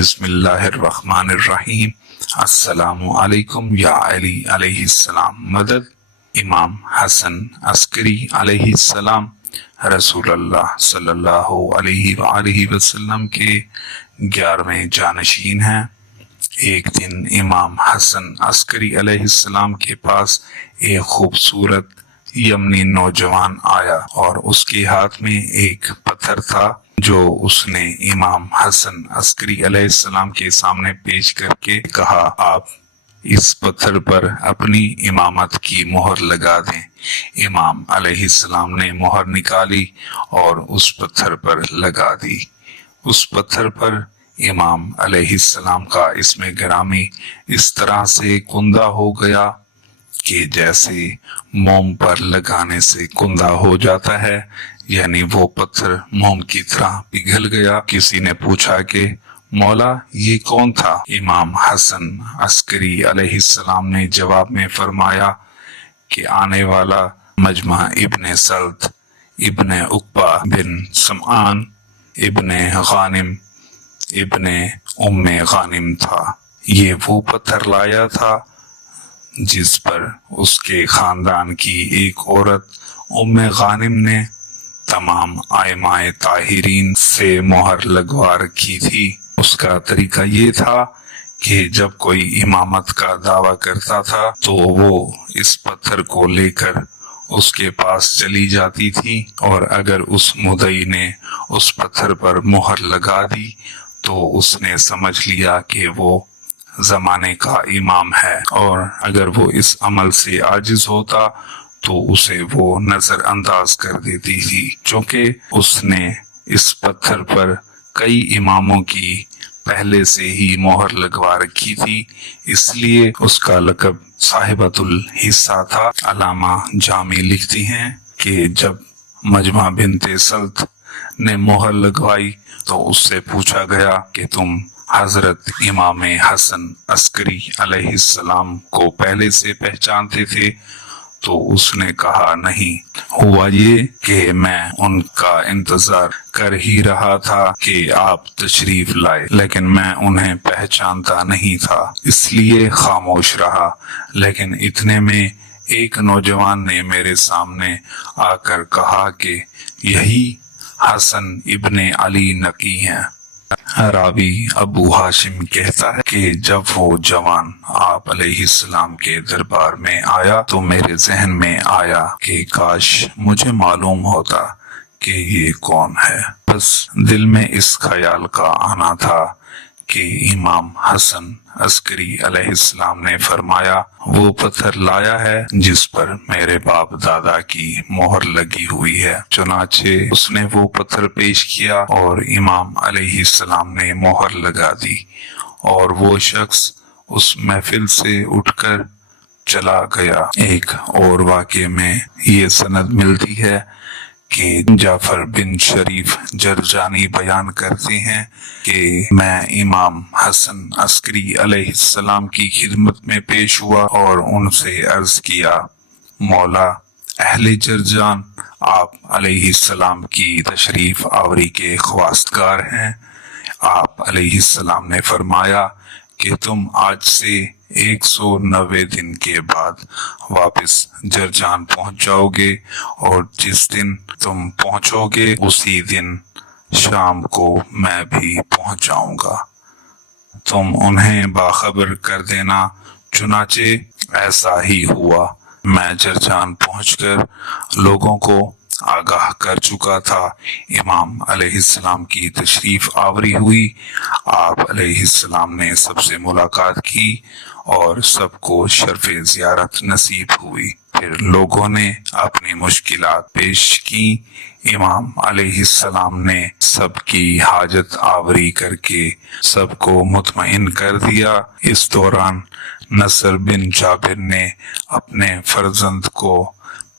بسم اللہ الرحمن الرحیم۔ السلام علیکم یا علی علیہ السلام مدد۔ امام حسن عسکری علیہ السلام رسول اللہ صلی اللہ علیہ وآلہ وسلم کے 11ویں جانشین ہیں۔ ایک دن امام حسن عسکری علیہ السلام کے پاس ایک خوبصورت یمنی نوجوان آیا اور اس کے ہاتھ میں ایک پتھر تھا جو اس نے امام حسن عسکری علیہ السلام کے سامنے پیش کر کے کہا، آپ اس پتھر پر اپنی امامت کی مہر لگا دیں۔ امام علیہ السلام نے مہر نکالی اور اس پتھر پر لگا دی۔ اس پتھر پر امام علیہ السلام کا اسم گرامی اس طرح سے کندہ ہو گیا کہ جیسے موم پر لگانے سے کندہ ہو جاتا ہے، یعنی وہ پتھر موم کی طرح پگھل گیا۔ کسی نے پوچھا کہ مولا یہ کون تھا؟ امام حسن عسکری علیہ السلام نے جواب میں فرمایا کہ آنے والا مجمع ابن سلط ابن عقبہ بن سمعان ابن غانم ابن ام غانم تھا۔ یہ وہ پتھر لایا تھا جس پر اس کے خاندان کی ایک عورت ام غانم نے تمام ائمہ طاہرین سے مہر لگوا رکھی تھی۔ اس کا طریقہ یہ تھا کہ جب کوئی امامت کا دعویٰ کرتا تھا تو وہ اس پتھر کو لے کر اس کے پاس چلی جاتی تھی، اور اگر اس مدعی نے اس پتھر پر مہر لگا دی تو اس نے سمجھ لیا کہ وہ زمانے کا امام ہے، اور اگر وہ اس عمل سے عاجز ہوتا تو اسے وہ نظر انداز کر دیتی تھی۔ چونکہ اس نے اس پتھر پر کئی اماموں کی پہلے سے ہی مہر لگوا رکھی تھی، اس لیے اس کا لقب صاحبۃ الحصہ تھا۔ علامہ جامی لکھتی ہیں کہ جب مجمع بنت سلط نے مہر لگوائی تو اس سے پوچھا گیا کہ تم حضرت امام حسن عسکری علیہ السلام کو پہلے سے پہچانتے تھے؟ تو اس نے کہا نہیں، ہوا یہ کہ میں ان کا انتظار کر ہی رہا تھا کہ آپ تشریف لائے، لیکن میں انہیں پہچانتا نہیں تھا، اس لیے خاموش رہا۔ لیکن اتنے میں ایک نوجوان نے میرے سامنے آ کر کہا کہ یہی حسن ابن علی نقی ہیں۔ راوی ابو ہاشم کہتا ہے کہ جب وہ جوان آپ علیہ السلام کے دربار میں آیا تو میرے ذہن میں آیا کہ کاش مجھے معلوم ہوتا کہ یہ کون ہے۔ بس دل میں اس خیال کا آنا تھا کہ امام حسن عسکری علیہ السلام نے فرمایا وہ پتھر لایا ہے جس پر میرے باپ دادا کی مہر لگی ہوئی ہے۔ چنانچہ اس نے وہ پتھر پیش کیا اور امام علیہ السلام نے مہر لگا دی، اور وہ شخص اس محفل سے اٹھ کر چلا گیا۔ ایک اور واقعے میں یہ سند ملتی ہے کہ جعفر بن شریف جرجانی بیان کرتے ہیں کہ میں امام حسن عسکری علیہ السلام کی خدمت میں پیش ہوا اور ان سے عرض کیا، مولا اہل جرجان آپ علیہ السلام کی تشریف آوری کے خواستگار ہیں۔ آپ علیہ السلام نے فرمایا کہ تم آج سے 190 دن کے بعد واپس جرجان پہنچ جاؤ گے، اور جس دن تم پہنچو گے اسی دن شام کو میں بھی پہنچ جاؤں گا، تم انہیں باخبر کر دینا۔ چنانچہ ایسا ہی ہوا۔ میں جرجان پہنچ کر لوگوں کو آگاہ کر چکا تھا۔ امام علیہ السلام کی تشریف آوری ہوئی۔ آپ علیہ السلام نے سب سے ملاقات کی اور سب کو شرف زیارت نصیب ہوئی۔ پھر لوگوں نے اپنی مشکلات پیش کی۔ امام علیہ السلام نے سب کی حاجت آوری کر کے سب کو مطمئن کر دیا۔ اس دوران نصر بن جابر نے اپنے فرزند کو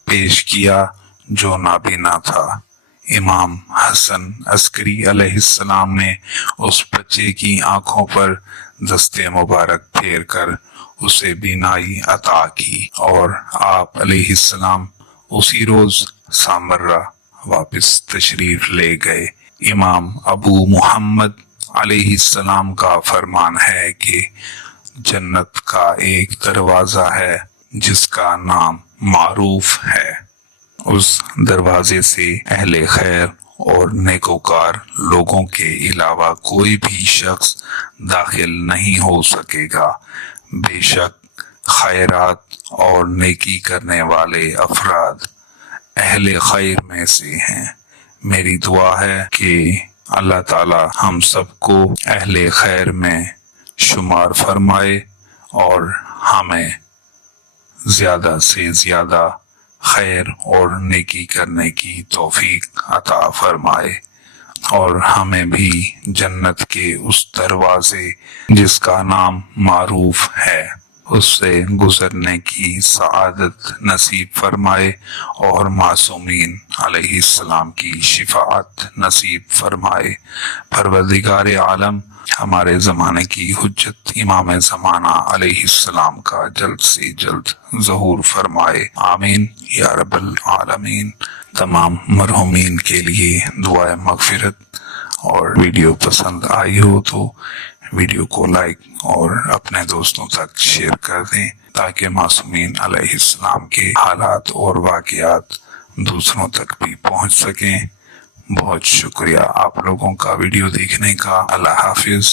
پیش کیا جو نابینا تھا۔ امام حسن عسکری علیہ السلام نے اس بچے کی آنکھوں پر دست مبارک پھیر کر اسے بینائی عطا کی، اور آپ علیہ السلام اسی روز سامرہ واپس تشریف لے گئے۔ امام ابو محمد علیہ السلام کا فرمان ہے کہ جنت کا ایک دروازہ ہے جس کا نام معروف ہے، اس دروازے سے اہل خیر اور نیکوکار لوگوں کے علاوہ کوئی بھی شخص داخل نہیں ہو سکے گا۔ بے شک خیرات اور نیکی کرنے والے افراد اہل خیر میں سے ہیں۔ میری دعا ہے کہ اللہ تعالی ہم سب کو اہل خیر میں شمار فرمائے اور ہمیں زیادہ سے زیادہ خیر اور نیکی کرنے کی توفیق عطا فرمائے، اور ہمیں بھی جنت کے اس دروازے جس کا نام معروف ہے اس سے گزرنے کی سعادت نصیب فرمائے، اور معصومین علیہ السلام کی شفاعت نصیب فرمائے۔ پروردگار عالم ہمارے زمانے کی حجت امام زمانہ علیہ السلام کا جلد سے جلد ظہور فرمائے، آمین یا رب العالمین۔ تمام مرحومین کے لیے دعائے مغفرت، اور ویڈیو پسند آئی ہو تو ویڈیو کو لائک اور اپنے دوستوں تک شیئر کر دیں تاکہ معصومین علیہ السلام کے حالات اور واقعات دوسروں تک بھی پہنچ سکیں۔ بہت شکریہ آپ لوگوں کا ویڈیو دیکھنے کا۔ اللہ حافظ۔